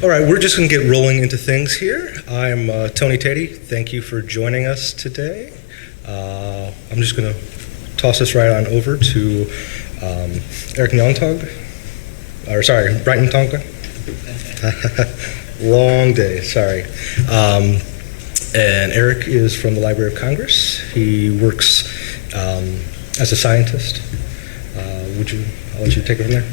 All right, we're just going to get rolling into things here. I'm Tony Tatey. Thank you for joining us today. I'm just going to toss this right on over to Eric Nyongtog. Brighton Tonga. Long day, sorry. And Eric is from the Library of Congress. He works as a scientist. I'll let you take it from there.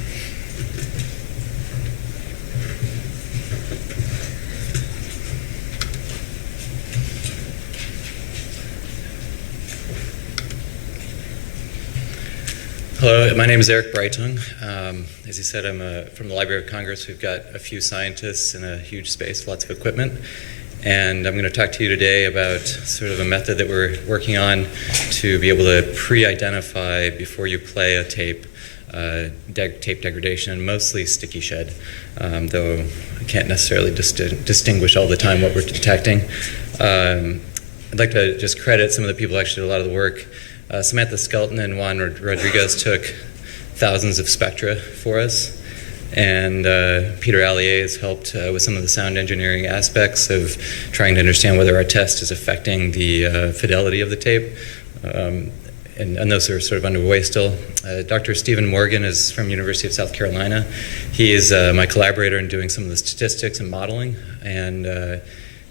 Hello, my name is Eric Breitung. As you said, I'm from the Library of Congress. We've got a few scientists in a huge space, lots of equipment. And I'm going to talk to you today about sort of a method that we're working on to be able to pre-identify before you play a tape, tape degradation, and mostly sticky shed, though I can't necessarily distinguish all the time what we're detecting. I'd like to just credit some of the people who actually did a lot of the work. Samantha, Skelton, and Juan Rodriguez took thousands of spectra for us, and Peter Allier has helped with some of the sound engineering aspects of trying to understand whether our test is affecting the fidelity of the tape, and those are sort of underway still. Dr. Stephan Morgan is from University of South Carolina. He is my collaborator in doing some of the statistics and modeling, and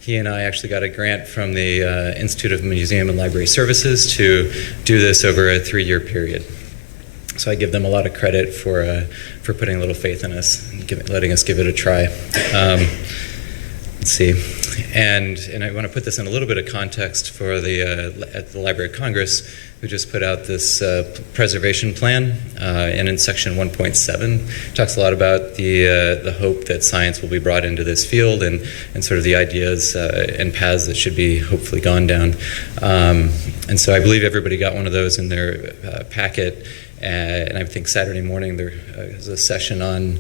he and I actually got a grant from the Institute of Museum and Library Services to do this over a 3-year period. So I give them a lot of credit for putting a little faith in us and letting us give it a try. Let's see. And I want to put this in a little bit of context for at the Library of Congress, who just put out this preservation plan, and in section 1.7 talks a lot about the hope that science will be brought into this field and sort of the ideas and paths that should be hopefully gone down. And so I believe everybody got one of those in their packet. And I think Saturday morning there is a session on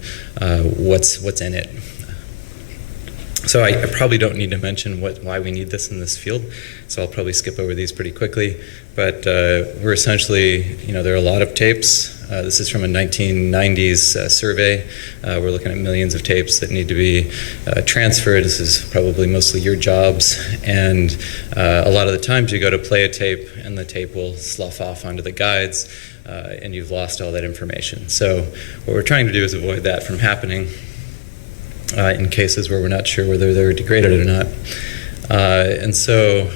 what's in it. So I probably don't need to mention why we need this in this field, so I'll probably skip over these pretty quickly. But we're essentially, there are a lot of tapes. This is from a 1990s survey. We're looking at millions of tapes that need to be transferred. This is probably mostly your jobs. And a lot of the times you go to play a tape and the tape will slough off onto the guides and you've lost all that information. So what we're trying to do is avoid that from happening in cases where we're not sure whether they're degraded or not. And so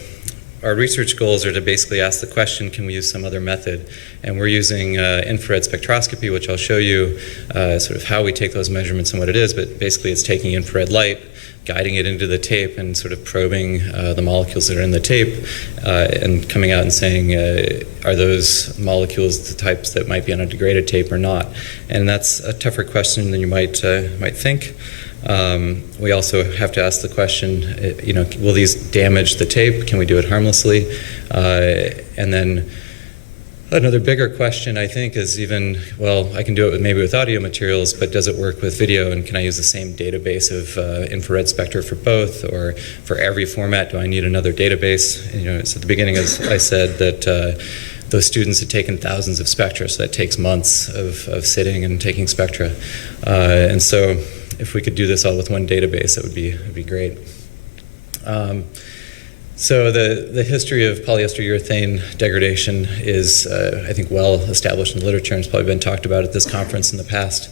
our research goals are to basically ask the question, can we use some other method? And we're using infrared spectroscopy, which I'll show you sort of how we take those measurements and what it is, but basically it's taking infrared light, guiding it into the tape and sort of probing the molecules that are in the tape and coming out and saying, are those molecules the types that might be on a degraded tape or not? And that's a tougher question than you might think. We also have to ask the question, will these damage the tape? Can we do it harmlessly? And then another bigger question, I think, is I can do it maybe with audio materials, but does it work with video? And can I use the same database of infrared spectra for both? Or for every format, do I need another database? So at the beginning, as I said, that those students had taken thousands of spectra, so that takes months of sitting and taking spectra. And so if we could do this all with one database, that would be great. So the history of polyester-urethane degradation is, I think, well established in the literature and it's probably been talked about at this conference in the past.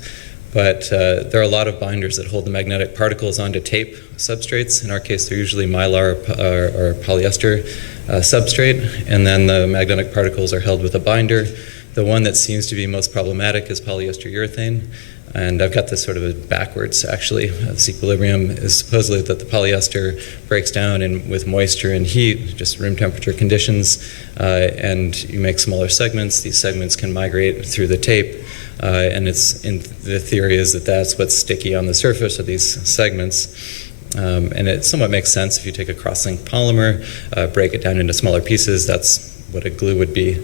But there are a lot of binders that hold the magnetic particles onto tape substrates. In our case, they're usually mylar or polyester substrate, and then the magnetic particles are held with a binder. The one that seems to be most problematic is polyester-urethane. And I've got this sort of backwards, actually. This equilibrium is supposedly that the polyester breaks down with moisture and heat, just room temperature conditions, and you make smaller segments. These segments can migrate through the tape, and the theory is that that's what's sticky on the surface of these segments. And it somewhat makes sense if you take a cross-linked polymer, break it down into smaller pieces, that's what a glue would be.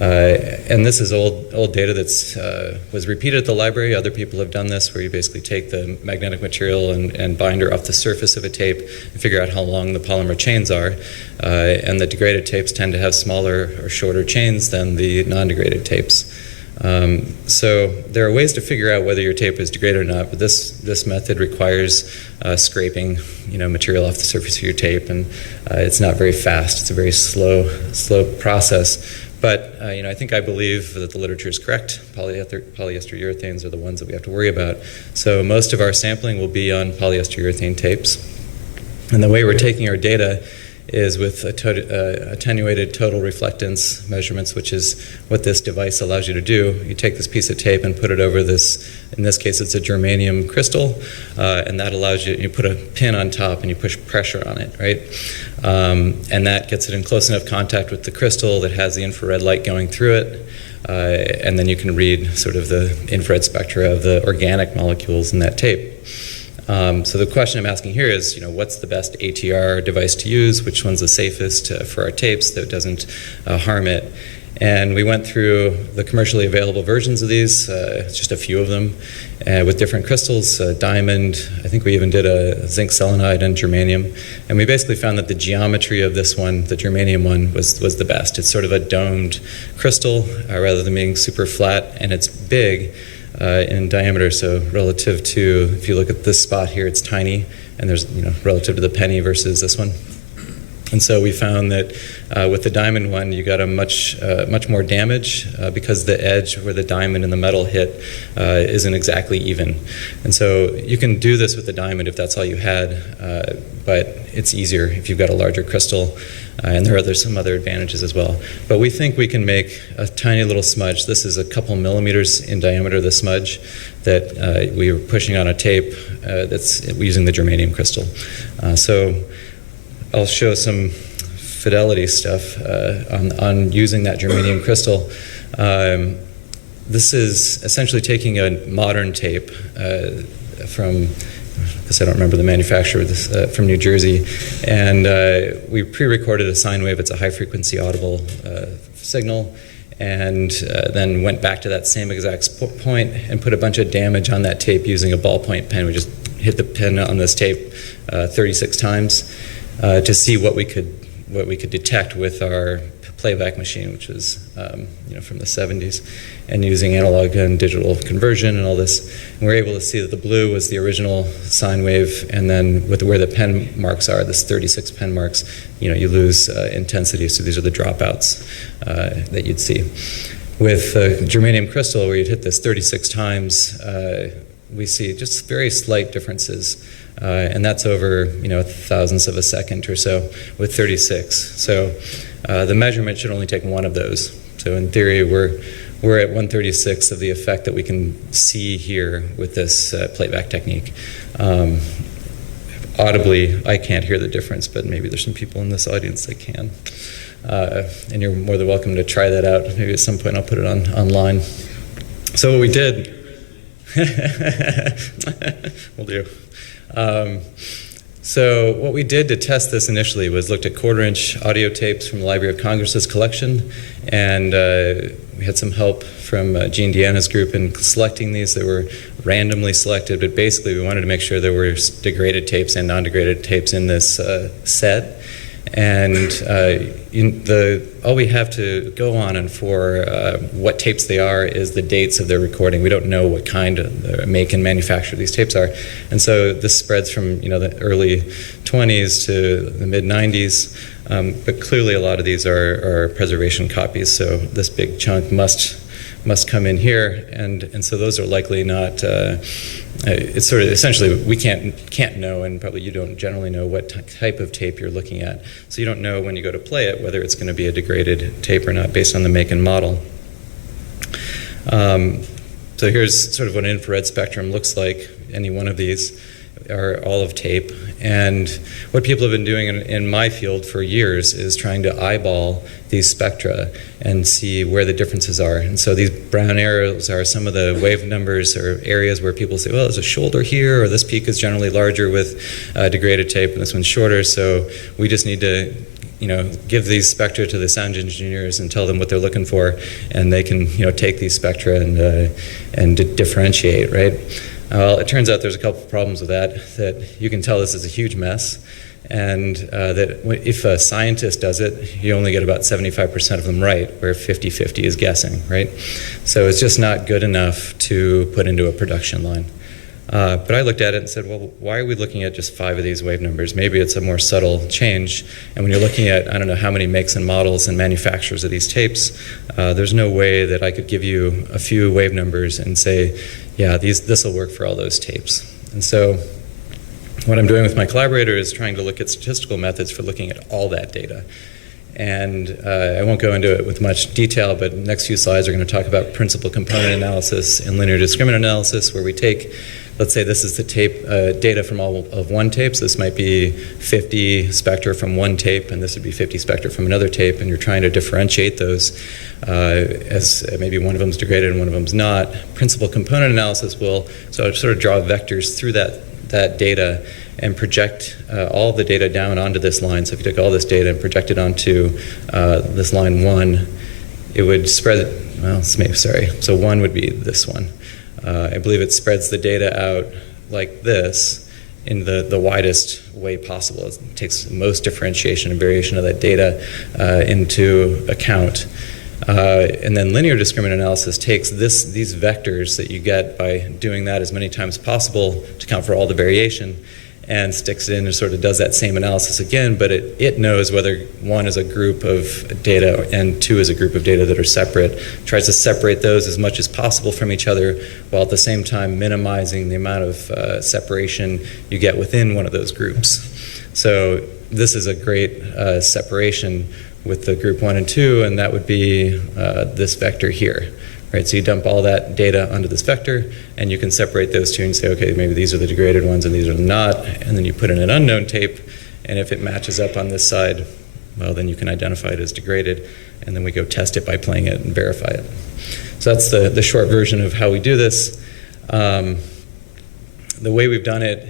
And this is old data that's was repeated at the library. Other people have done this, where you basically take the magnetic material and binder off the surface of a tape and figure out how long the polymer chains are. And the degraded tapes tend to have smaller or shorter chains than the non-degraded tapes. So there are ways to figure out whether your tape is degraded or not, but this method requires scraping material off the surface of your tape, and it's not very fast. It's a very slow process. But I believe that the literature is correct. Polyester-urethanes are the ones that we have to worry about. So most of our sampling will be on polyester-urethane tapes. And the way we're taking our data is with attenuated total reflectance measurements, which is what this device allows you to do. You take this piece of tape and put it over this, in this case it's a germanium crystal, and that allows you put a pin on top and you push pressure on it, right? And that gets it in close enough contact with the crystal that has the infrared light going through it, and then you can read sort of the infrared spectra of the organic molecules in that tape. So the question I'm asking here is, what's the best ATR device to use? Which one's the safest for our tapes that doesn't harm it? And we went through the commercially available versions of these, just a few of them, with different crystals, diamond. I think we even did a zinc selenide and germanium. And we basically found that the geometry of this one, the germanium one, was the best. It's sort of a domed crystal rather than being super flat, and it's big in diameter. So relative to, if you look at this spot here, it's tiny, and there's, relative to the penny versus this one. And so we found that with the diamond one, you got a much more damage because the edge where the diamond and the metal hit isn't exactly even. And so you can do this with the diamond if that's all you had, but it's easier if you've got a larger crystal. And there are some other advantages as well. But we think we can make a tiny little smudge. This is a couple millimeters in diameter, the smudge, that we were pushing on a tape that's using the germanium crystal. So I'll show some fidelity stuff on using that germanium crystal. This is essentially taking a modern tape from, I don't remember the manufacturer, from New Jersey, and we pre-recorded a sine wave. It's a high-frequency audible signal, and then went back to that same exact point and put a bunch of damage on that tape using a ballpoint pen. We just hit the pen on this tape 36 times to see what we could detect with our playback machine, which was from the 70s, and using analog and digital conversion and all this. And we were able to see that the blue was the original sine wave, and then with where the pen marks are, this 36 pen marks, you lose intensity. So these are the dropouts that you'd see. With germanium crystal, where you'd hit this 36 times, we see just very slight differences. And that's over, thousandths of a second or so with 36. So the measurement should only take one of those. So in theory, we're at 1/36 of the effect that we can see here with this playback technique. Audibly, I can't hear the difference, but maybe there's some people in this audience that can. And you're more than welcome to try that out. Maybe at some point I'll put it online. So what we did, will do. So what we did to test this initially was looked at quarter-inch audio tapes from the Library of Congress's collection, and we had some help from Jean Deanna's group in selecting these. They were randomly selected, but basically we wanted to make sure there were degraded tapes and non-degraded tapes in this set. And all we have to go on and for what tapes they are is the dates of their recording. We don't know what kind of make and manufacture these tapes are. And so this spreads from the early 20s to the mid 90s. But clearly a lot of these are preservation copies. So this big chunk must come in here, and so those are likely not. It's sort of essentially we can't know, and probably you don't generally know what type of tape you're looking at. So you don't know when you go to play it whether it's going to be a degraded tape or not based on the make and model. So here's sort of what an infrared spectrum looks like. Any one of these are all of tape. And what people have been doing in my field for years is trying to eyeball these spectra and see where the differences are. And so these brown arrows are some of the wave numbers or areas where people say, well, there's a shoulder here, or this peak is generally larger with degraded tape and this one's shorter. So we just need to give these spectra to the sound engineers and tell them what they're looking for, and they can take these spectra and differentiate, right? Well, it turns out there's a couple of problems with that you can tell this is a huge mess, and that if a scientist does it, you only get about 75% of them right, where 50-50 is guessing, right? So it's just not good enough to put into a production line. But I looked at it and said, well, why are we looking at just 5 of these wave numbers? Maybe it's a more subtle change. And when you're looking at, I don't know how many makes and models and manufacturers of these tapes, there's no way that I could give you a few wave numbers and say, yeah, this will work for all those tapes. And so what I'm doing with my collaborator is trying to look at statistical methods for looking at all that data. And I won't go into it with much detail, but the next few slides are going to talk about principal component analysis and linear discriminant analysis, where we take, let's say this is the tape data from all of one tape, so this might be 50 spectra from one tape, and this would be 50 spectra from another tape, and you're trying to differentiate those as maybe one of them's degraded and one of them's not. Principal component analysis will sort of draw vectors through that data and project all the data down onto this line. So if you took all this data and projected onto this line 1, it would spread, well, so 1 would be this one. I believe it spreads the data out like this in the widest way possible. It takes the most differentiation and variation of that data into account. And then linear discriminant analysis takes these vectors that you get by doing that as many times as possible to account for all the variation, and sticks it in and sort of does that same analysis again, but it knows whether 1 is a group of data and 2 is a group of data that are separate, tries to separate those as much as possible from each other, while at the same time minimizing the amount of separation you get within one of those groups. So this is a great separation with the group 1 and 2, and that would be this vector here. Right, so you dump all that data onto this vector, and you can separate those two and say, okay, maybe these are the degraded ones and these are not, and then you put in an unknown tape, and if it matches up on this side, well, then you can identify it as degraded, and then we go test it by playing it and verify it. So that's the short version of how we do this. The way we've done it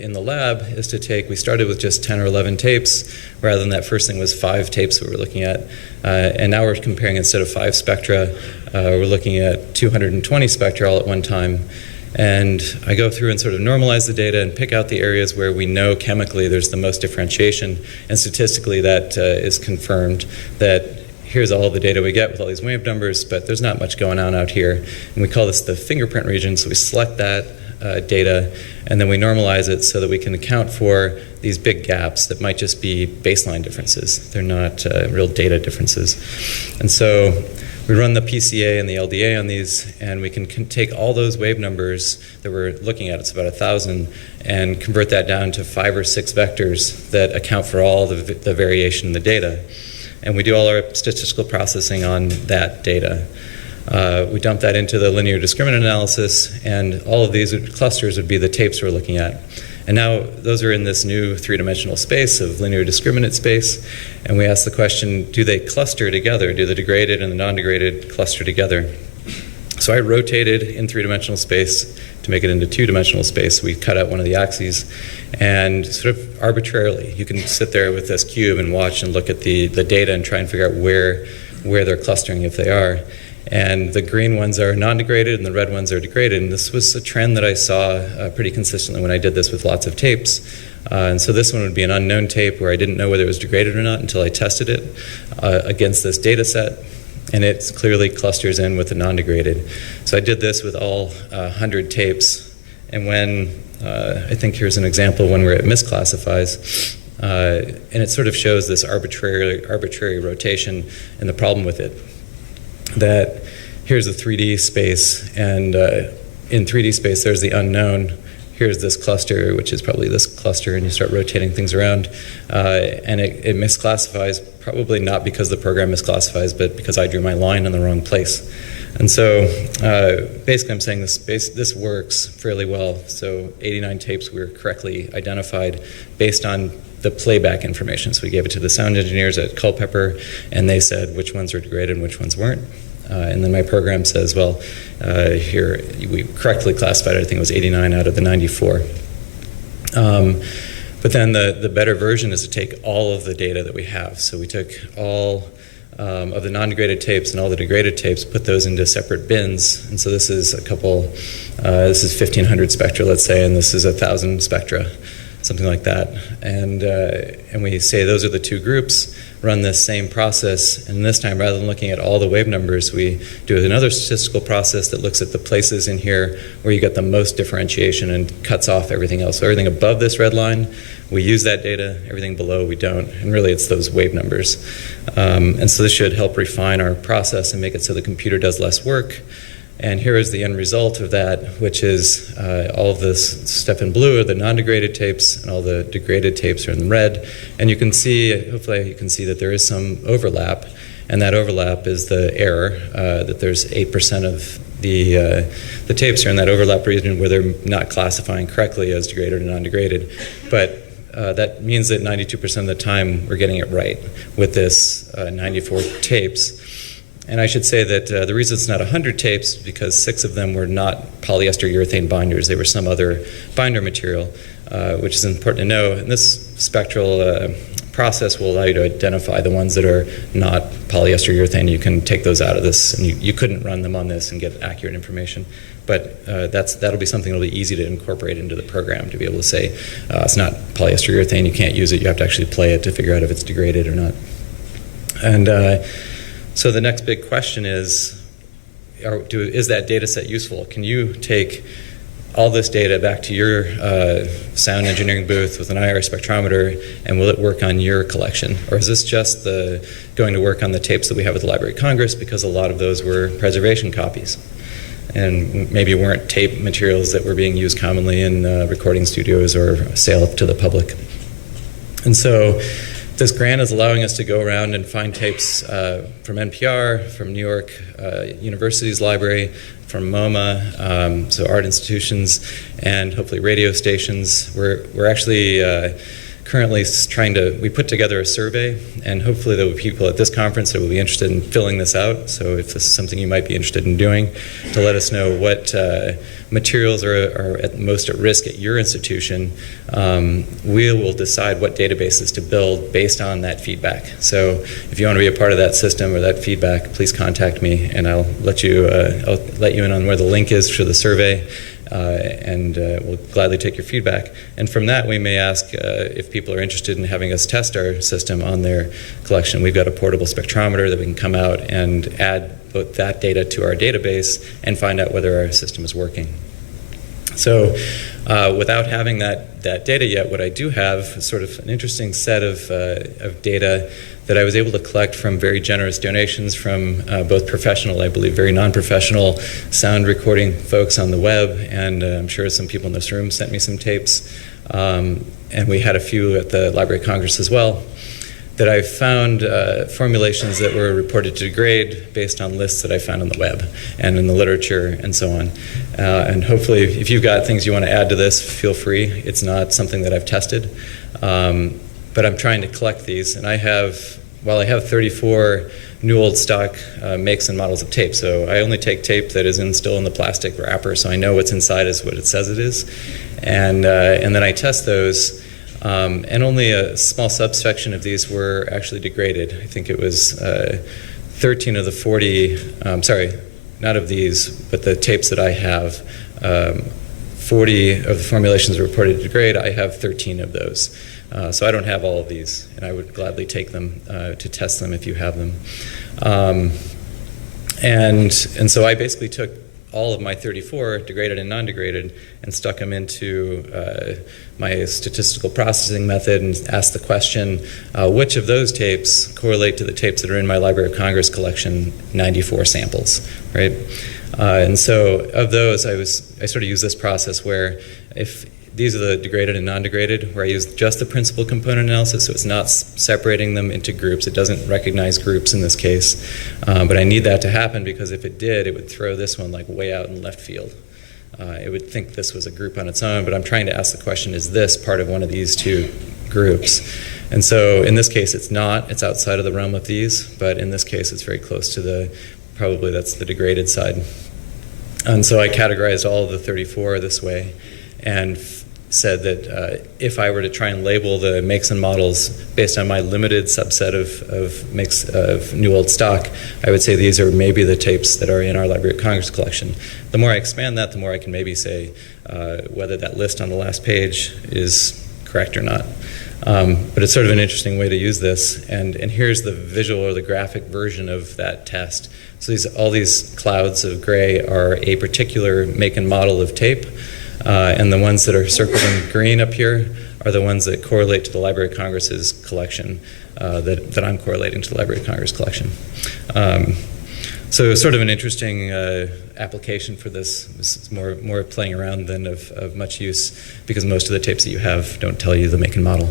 in the lab is we started with just 10 or 11 tapes, rather than that first thing was 5 tapes that we were looking at. And now we're comparing, instead of 5 spectra, we're looking at 220 spectra all at one time. And I go through and sort of normalize the data and pick out the areas where we know chemically there's the most differentiation, and statistically that is confirmed that here's all the data we get with all these wave numbers, but there's not much going on out here. And we call this the fingerprint region, so we select that data, and then we normalize it so that we can account for these big gaps that might just be baseline differences. They're not real data differences. And so we run the PCA and the LDA on these, and we can take all those wave numbers that we're looking at, it's about 1,000, and convert that down to 5 or 6 vectors that account for all the variation in the data. And we do all our statistical processing on that data. We dump that into the linear discriminant analysis, and all of these clusters would be the tapes we're looking at. And now those are in this new 3-dimensional space of linear discriminant space, and we ask the question, do they cluster together? Do the degraded and the non-degraded cluster together? So I rotated in 3-dimensional space to make it into 2-dimensional space. We cut out one of the axes, and sort of arbitrarily, you can sit there with this cube and watch and look at the data and try and figure out where they're clustering, if they are. And the green ones are non-degraded and the red ones are degraded. And this was a trend that I saw pretty consistently when I did this with lots of tapes. And so this one would be an unknown tape where I didn't know whether it was degraded or not until I tested it against this data set. And it clearly clusters in with the non-degraded. So I did this with all 100 tapes. And when, I think here's an example when where it misclassifies. And it sort of shows this arbitrary rotation and the problem with it. That here's a 3D space, and in 3D space there's the unknown. Here's this cluster, which is probably this cluster, and you start rotating things around, and it misclassifies, probably not because the program misclassifies, but because I drew my line in the wrong place. And so basically I'm saying this works fairly well. So 89 tapes were correctly identified based on the playback information. So we gave it to the sound engineers at Culpeper, and they said which ones were degraded and which ones weren't. And then my program says, well, here we correctly classified it. I think it was 89 out of the 94. But then the better version is to take all of the data that we have. So we took all of the non-degraded tapes and all the degraded tapes, put those into separate bins. And so this is this is 1,500 spectra, let's say, and this is 1,000 spectra. something like that. And we say those are the two groups, run this same process, and this time, rather than looking at all the wave numbers, we do another statistical process that looks at the places in here where you get the most differentiation and cuts off everything else. So everything above this red line, we use that data, everything below we don't, and really it's those wave numbers. And so this should help refine our process and make it so the computer does less work. And here is the end result of that, which is all of this stuff in blue are the non-degraded tapes, and all the degraded tapes are in red. And you can see, hopefully you can see that there is some overlap, and that overlap is the error, that there's 8% of the tapes are in that overlap region where they're not classifying correctly as degraded or non-degraded. But that means that 92% of the time we're getting it right with this 94 tapes. And I should say that the reason it's not 100 tapes is because 6 of them were not polyester-urethane binders. They were some other binder material, which is important to know. And this spectral process will allow you to identify the ones that are not polyester-urethane. You can take those out of this, and you couldn't run them on this and get accurate information. But that'll be something that'll be easy to incorporate into the program, to be able to say it's not polyester-urethane, you can't use it, you have to actually play it to figure out if it's degraded or not. And so the next big question is that data set useful? Can you take all this data back to your sound engineering booth with an IR spectrometer, and will it work on your collection? Or is this just going to work on the tapes that we have at the Library of Congress, because a lot of those were preservation copies? And maybe weren't tape materials that were being used commonly in recording studios or sale to the public. And so this grant is allowing us to go around and find tapes from NPR, from New York University's library, from MoMA, so art institutions, and hopefully radio stations. We're actually currently we put together a survey, and hopefully there will be people at this conference that will be interested in filling this out. So if this is something you might be interested in doing, to let us know what materials are most at risk at your institution, we will decide what databases to build based on that feedback. So if you want to be a part of that system or that feedback, please contact me, and I'll let you in on where the link is for the survey. And we'll gladly take your feedback. And from that, we may ask if people are interested in having us test our system on their collection. We've got a portable spectrometer that we can come out and add both that data to our database and find out whether our system is working. So without having that data yet, what I do have is sort of an interesting set of data that I was able to collect from very generous donations from both professional, I believe, very non-professional sound recording folks on the web, and I'm sure some people in this room sent me some tapes. And we had a few at the Library of Congress as well, that I found formulations that were reported to degrade based on lists that I found on the web and in the literature and so on. And hopefully, if you've got things you want to add to this, feel free. It's not something that I've tested. But I'm trying to collect these, and while I have 34 new old stock makes and models of tape, so I only take tape that is still in the plastic wrapper, so I know what's inside is what it says it is, and then I test those, and only a small subsection of these were actually degraded. I think it was 13 of the 40, not of these, but the tapes that I have, 40 of the formulations reported to degrade. I have 13 of those. So I don't have all of these, and I would gladly take them to test them if you have them. And so I basically took all of my 34, degraded and non-degraded, and stuck them into my statistical processing method and asked the question, which of those tapes correlate to the tapes that are in my Library of Congress collection, 94 samples, right? And so of those, I sort of used this process where if these are the degraded and non-degraded, where I use just the principal component analysis, so it's not separating them into groups. It doesn't recognize groups in this case. But I need that to happen, because if it did, it would throw this one like way out in left field. It would think this was a group on its own, but I'm trying to ask the question, is this part of one of these two groups? And so in this case, it's not. It's outside of the realm of these, but in this case, it's very close to probably that's the degraded side. And so I categorized all of the 34 this way, and said that if I were to try and label the makes and models based on my limited subset of makes of new old stock, I would say these are maybe the tapes that are in our Library of Congress collection. The more I expand that, the more I can maybe say whether that list on the last page is correct correct or not. But it's sort of an interesting way to use this. And here's the visual or the graphic version of that test. So all these clouds of gray are a particular make and model of tape. And the ones that are circled in green up here are the ones that correlate to the Library of Congress's collection, that I'm correlating to the Library of Congress collection. So sort of an interesting application for this. It's more playing around than of much use, because most of the tapes that you have don't tell you the make and model.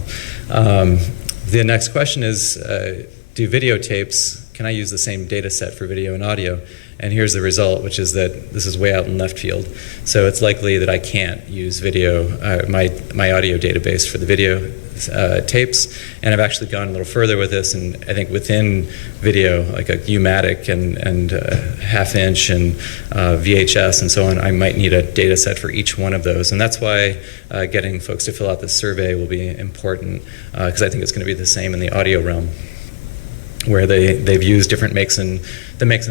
The next question is, do videotapes, can I use the same data set for video and audio? And here's the result, which is that this is way out in left field. So it's likely that I can't use video, my audio database for the video tapes. And I've actually gone a little further with this, and I think within video, like a U-matic and half-inch and VHS and so on, I might need a data set for each one of those. And that's why getting folks to fill out this survey will be important, because I think it's going to be the same in the audio realm, where they've used different makes and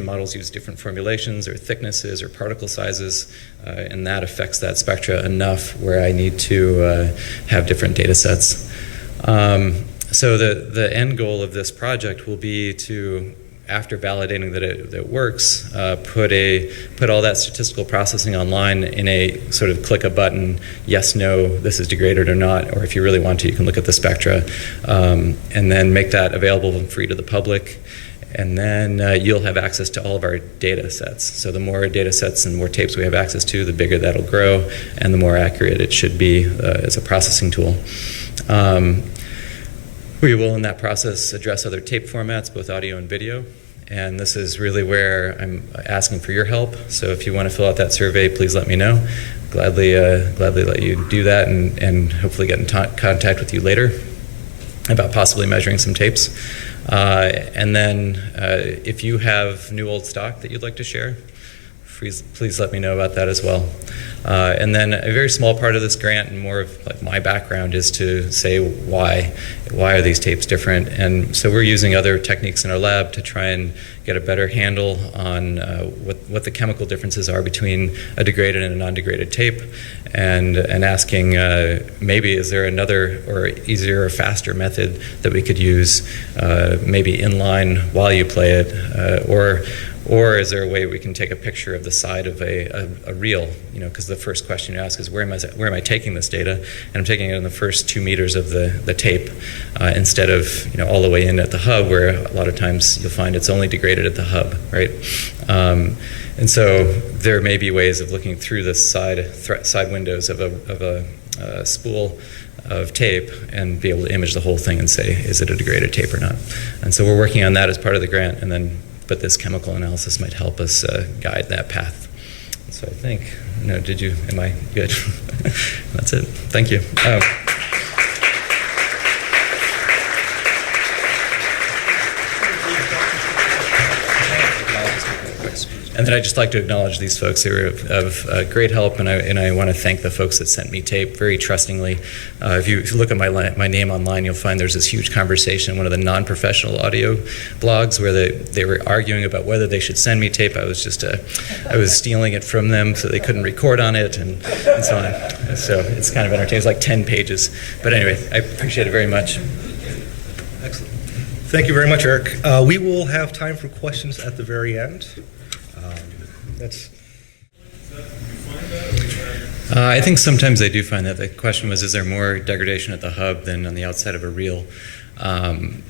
models use different formulations or thicknesses or particle sizes, and that affects that spectra enough where I need to have different data sets. So the end goal of this project will be to, after validating that it works, put all that statistical processing online in a sort of click a button, yes, no, this is degraded or not, or if you really want to, you can look at the spectra, and then make that available and free to the public. And then you'll have access to all of our data sets. So the more data sets and more tapes we have access to, the bigger that'll grow, and the more accurate it should be as a processing tool. We will, in that process, address other tape formats, both audio and video. And this is really where I'm asking for your help. So if you want to fill out that survey, please let me know. Gladly let you do that, and hopefully get in contact with you later about possibly measuring some tapes. And then if you have new old stock that you'd like to share, please let me know about that as well. And then a very small part of this grant, and more of like my background, is to say why are these tapes different. And so we're using other techniques in our lab to try and get a better handle on what the chemical differences are between a degraded and a non-degraded tape, and asking maybe is there another or easier or faster method that we could use, maybe inline while you play it, or is there a way we can take a picture of the side of a reel? You know, because the first question you ask is where am I taking this data? And I'm taking it in the first 2 meters of the tape, instead of all the way in at the hub, where a lot of times you'll find it's only degraded at the hub, right? And so there may be ways of looking through the side windows of a spool of tape and be able to image the whole thing and say, is it a degraded tape or not? And so we're working on that as part of the grant, but this chemical analysis might help us guide that path. So I think, am I good? That's it. Thank you. And then I'd just like to acknowledge these folks who are of great help, and I want to thank the folks that sent me tape very trustingly. If you look at my name online, you'll find there's this huge conversation in one of the non-professional audio blogs where they were arguing about whether they should send me tape. I was stealing it from them so they couldn't record on it and so on. So it's kind of entertaining. It's like 10 pages. But anyway, I appreciate it very much. Excellent. Thank you very much, Eric. We will have time for questions at the very end. I think sometimes I do find that. The question was, is there more degradation at the hub than on the outside of a reel? And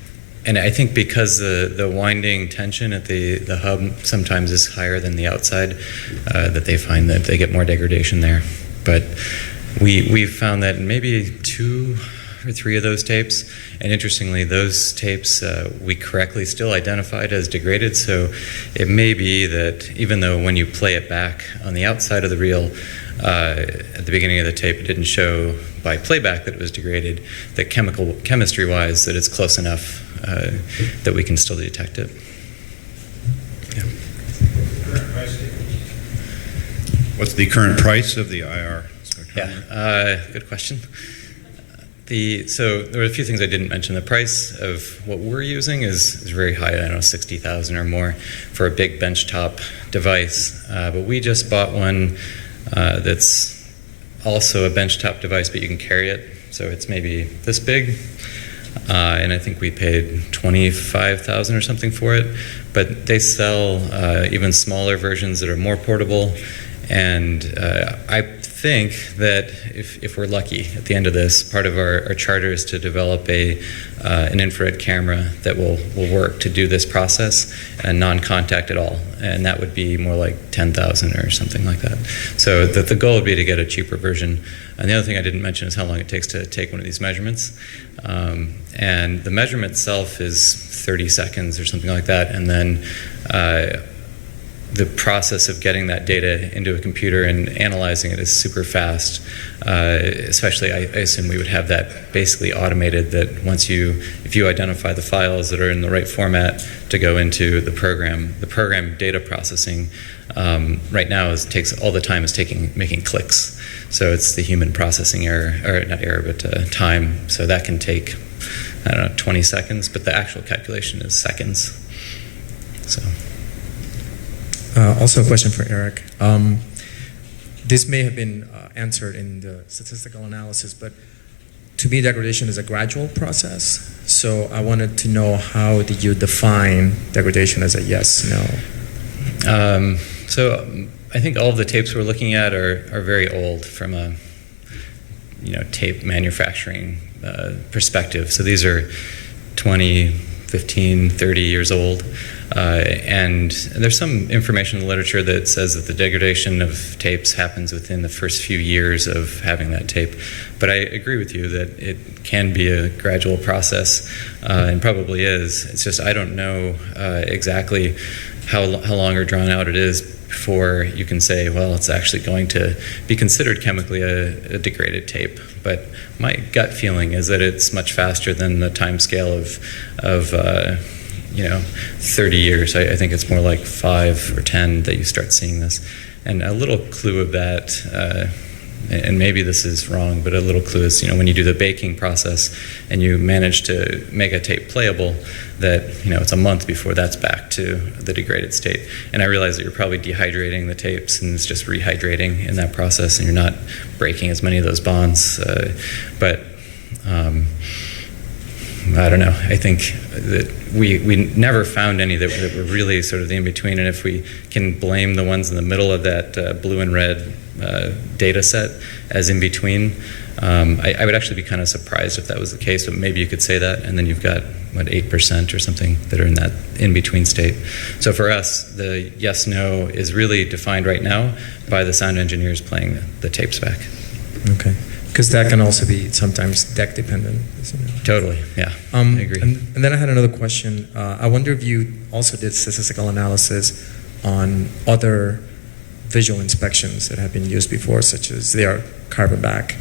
I think because the winding tension at the hub sometimes is higher than the outside, that they find that they get more degradation there. But we've found that maybe 2 or 3 of those tapes, and interestingly, those tapes we correctly still identified as degraded, so it may be that even though when you play it back on the outside of the reel, at the beginning of the tape, it didn't show by playback that it was degraded, that chemistry-wise, that it's close enough that we can still detect it. Yeah. What's the current price of the IR spectrometer? Yeah, good question. So there were a few things I didn't mention. The price of what we're using is very high. I don't know, $60,000 or more for a big benchtop device. But we just bought one that's also a benchtop device, but you can carry it. So it's maybe this big, and I think we paid $25,000 or something for it. But they sell even smaller versions that are more portable, and I think that if we're lucky at the end of this, part of our charter is to develop an infrared camera that will work to do this process and non-contact at all, and that would be more like $10,000 or something like that. So the goal would be to get a cheaper version. And the other thing I didn't mention is how long it takes to take one of these measurements. And the measurement itself is 30 seconds or something like that, and then the process of getting that data into a computer and analyzing it is super fast. Especially, I assume we would have that basically automated, that if you identify the files that are in the right format to go into the program data processing right now takes all the time is making clicks. So it's the human processing error, or not error, but time. So that can take, 20 seconds, but the actual calculation is seconds. So. Also a question for Eric. This may have been answered in the statistical analysis, but to me degradation is a gradual process. So I wanted to know, how do you define degradation as a yes, no? So I think all of the tapes we're looking at are very old from a tape manufacturing perspective. So these are 20, 15, 30 years old. And there's some information in the literature that says that the degradation of tapes happens within the first few years of having that tape. But I agree with you that it can be a gradual process, and probably is. It's just I don't know exactly how long or drawn out it is before you can say, well, it's actually going to be considered chemically a degraded tape. But my gut feeling is that it's much faster than the time scale of 30 years. I think it's more like 5 or 10 that you start seeing this. And a little clue of that, and maybe this is wrong, but a little clue is, when you do the baking process and you manage to make a tape playable, that, it's a month before that's back to the degraded state. And I realize that you're probably dehydrating the tapes and it's just rehydrating in that process, and you're not breaking as many of those bonds. But I don't know. I think that we never found any that were really sort of the in-between, and if we can blame the ones in the middle of that blue and red data set as in-between, I would actually be kind of surprised if that was the case, but maybe you could say that, and then you've got, 8% or something that are in that in-between state. So for us, the yes-no is really defined right now by the sound engineers playing the tapes back. Okay. Because that can also be sometimes deck dependent. Totally, yeah, I agree. And then I had another question. I wonder if you also did statistical analysis on other visual inspections that have been used before, such as carbon backing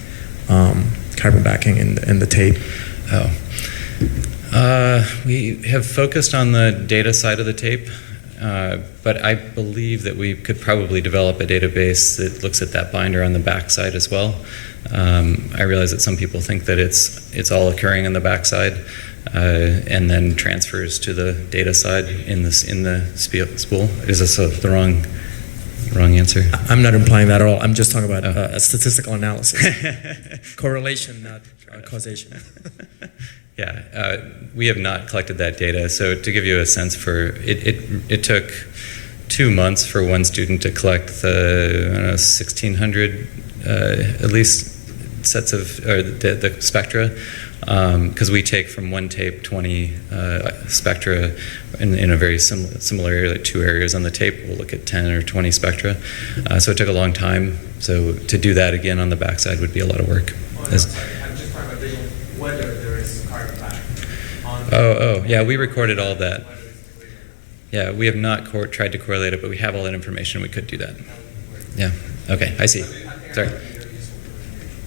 in the tape. We have focused on the data side of the tape. But I believe that we could probably develop a database that looks at that binder on the back side as well. I realize that some people think that it's all occurring on the back side and then transfers to the data side in the spool. Is this the wrong answer? I'm not implying that at all. I'm just talking about a statistical analysis. Correlation, not causation. Yeah, we have not collected that data. So to give you a sense for it took 2 months for one student to collect the 1,600 at least sets of the spectra, because we take from one tape 20 spectra in a very similar area, like 2 areas on the tape. We'll look at 10 or 20 spectra. So it took a long time. So to do that again on the backside would be a lot of work. I'm just talking about whether there is carbon back. Yeah, we recorded all of that. Yeah, we have not tried to correlate it, but we have all that information. We could do that. Yeah. Okay, I see. Sorry.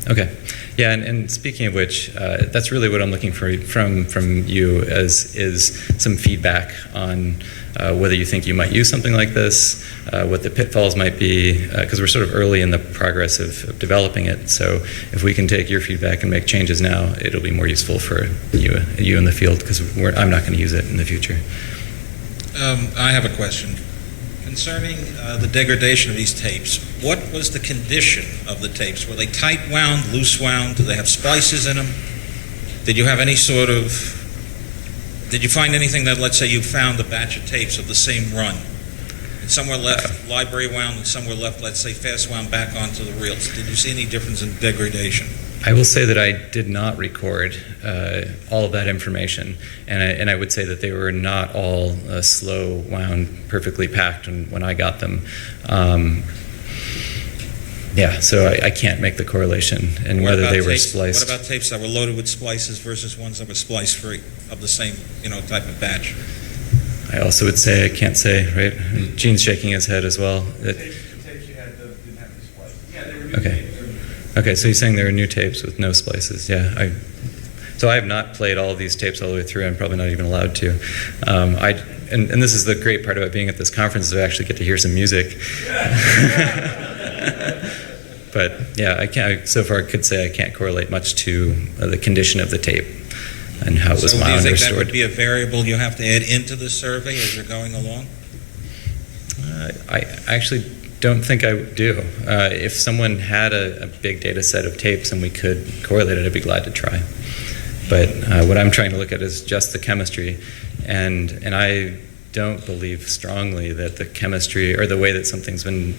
Okay. Yeah, and speaking of which, that's really what I'm looking for from you is some feedback on whether you think you might use something like this, what the pitfalls might be, because we're sort of early in the progress of developing it. So if we can take your feedback and make changes now, it'll be more useful for you in the field, because I'm not going to use it in the future. I have a question. Concerning the degradation of these tapes, what was the condition of the tapes? Were they tight wound, loose wound? Do they have splices in them? Did you have any sort of... Did you find anything that, let's say, you found a batch of tapes of the same run, and some were left library wound and some were left, let's say, fast wound back onto the reels? Did you see any difference in degradation? I will say that I did not record all of that information, and I would say that they were not all slow wound, perfectly packed when I got them. Yeah, so I can't make the correlation and whether they were spliced. What about tapes that were loaded with splices versus ones that were splice free of the same, type of batch? I also would say I can't say, right? And Gene's shaking his head as well. The tapes you had didn't have any splices. Yeah, they were new Okay. tapes. Okay, so you're saying there are new tapes with no splices? Yeah. So I have not played all of these tapes all the way through. I'm probably not even allowed to. And this is the great part about being at this conference is I actually get to hear some music. But yeah, I so far I could say I can't correlate much to the condition of the tape and how it was So do you wound or think that stored. would be a variable you have to add into the survey as you're going along? I actually don't think I do. If someone had a big data set of tapes and we could correlate it, I'd be glad to try. But what I'm trying to look at is just the chemistry, and I don't believe strongly that the chemistry or the way that something's been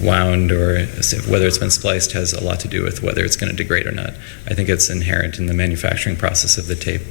wound or whether it's been spliced has a lot to do with whether it's going to degrade or not. I think it's inherent in the manufacturing process of the tape.